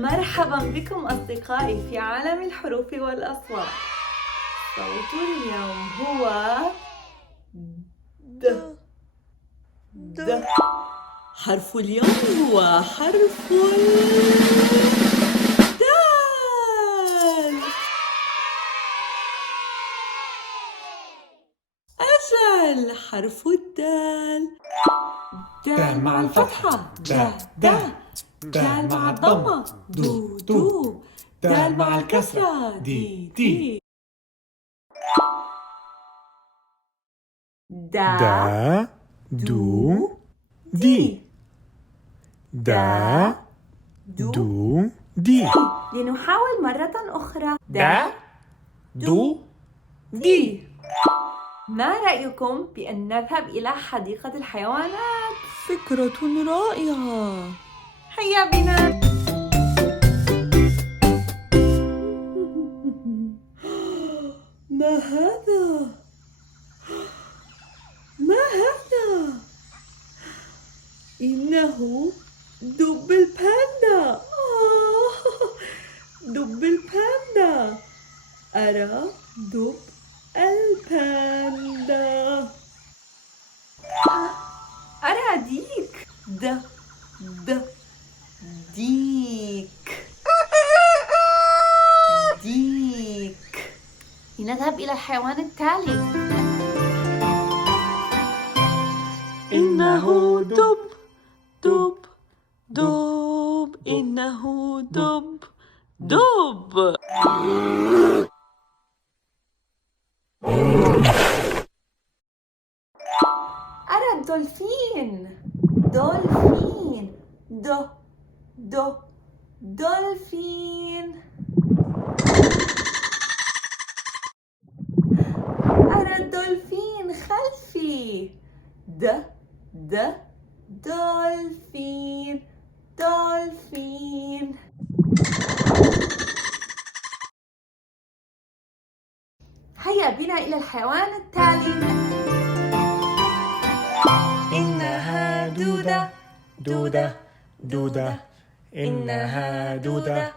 مرحبا بكم أصدقائي في عالم الحروف والأصوات. صوت اليوم هو د. حرف اليوم هو حرف الدال. أجل، حرف الدال. دال مع الفتحة دا. دال مع الضمة دو. دال مع الكسرة دي. دا دو دي. دا دو دي. لنحاول مرة أخرى. دا دو دي. ما رأيكم بأن نذهب إلى حديقة الحيوانات؟ فكرة رائعة. هيا بنا. ما هذا؟ إنه دب الباندا. دب الباندا. أرى دب الباندا. أرى ديك. ديك. لنذهب إلى الحيوان التالي. إنه دب. إنه دب. أرى الدولفين. دولفين. أرى الدولفين خلفي. دولفين. هيا بنا إلى الحيوان التالي. إنها دودة. إنها دودة.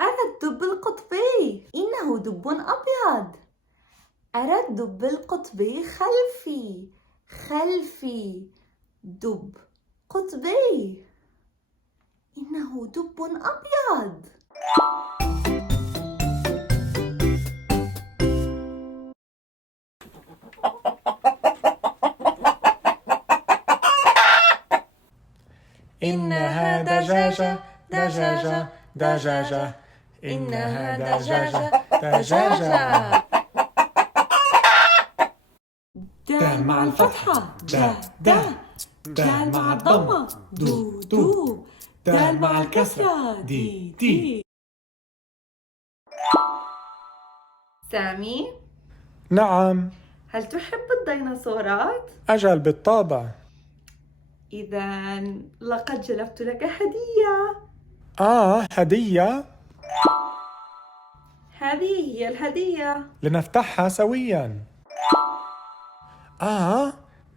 أرى الدب القطبي. إنه دب أبيض. أرى الدب القطبي خلفي. دب قطبي. إنه دب أبيض. إنها دجاجة. إنها دجاجة. دال مع الفتحة دا. دال مع الضمة دو. دال مع الكسرة دي. سامي، نعم، هل تحب الديناصورات؟ أجل بالطبع. إذا لقد جلبت لك هدية. هدية؟ هذه هي الهدية. لنفتحها سويا.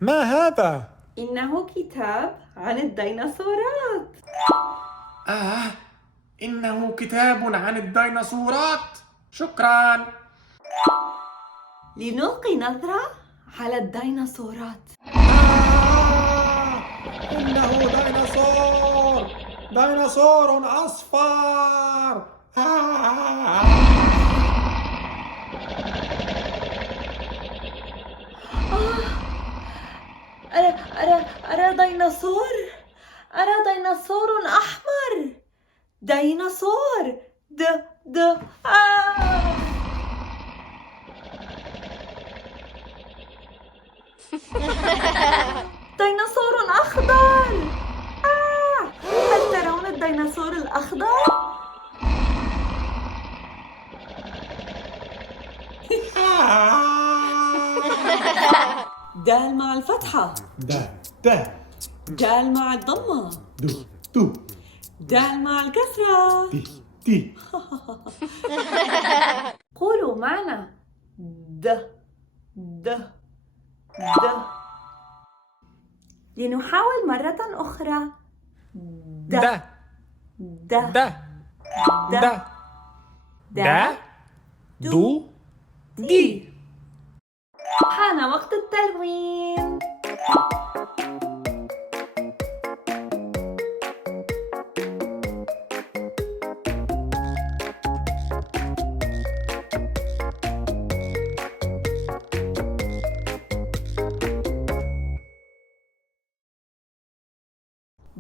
ما هذا؟ إنه كتاب عن الديناصورات. إنه كتاب عن الديناصورات. شكرا. لنلقي نظرة على الديناصورات. إنه ديناصور أصفر. أرى ديناصور أحمر. ديناصور ديناصور أخضر. هل ترون الديناصور الأخضر؟ دال مع الفتحة دا دال مع الضمة دو دال مع الكسرة دي. قولوا معنا د. لنحاول مرة أخرى. د د د د د د دو دي. حان وقت التلوين.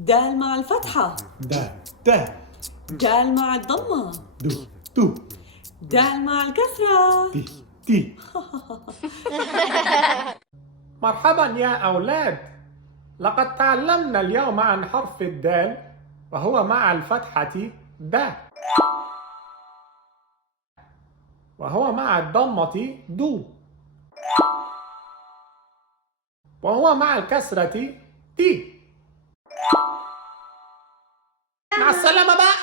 دال مع الفتحة. د د دال مع الضمة. دو دو دال مع الكسرة. تي تي. مرحبا يا أولاد، لقد تعلمنا اليوم عن حرف الدال وهو مع الفتحة د، وهو مع الضمة دو، وهو مع الكسرة تي. مع السلامة بقى.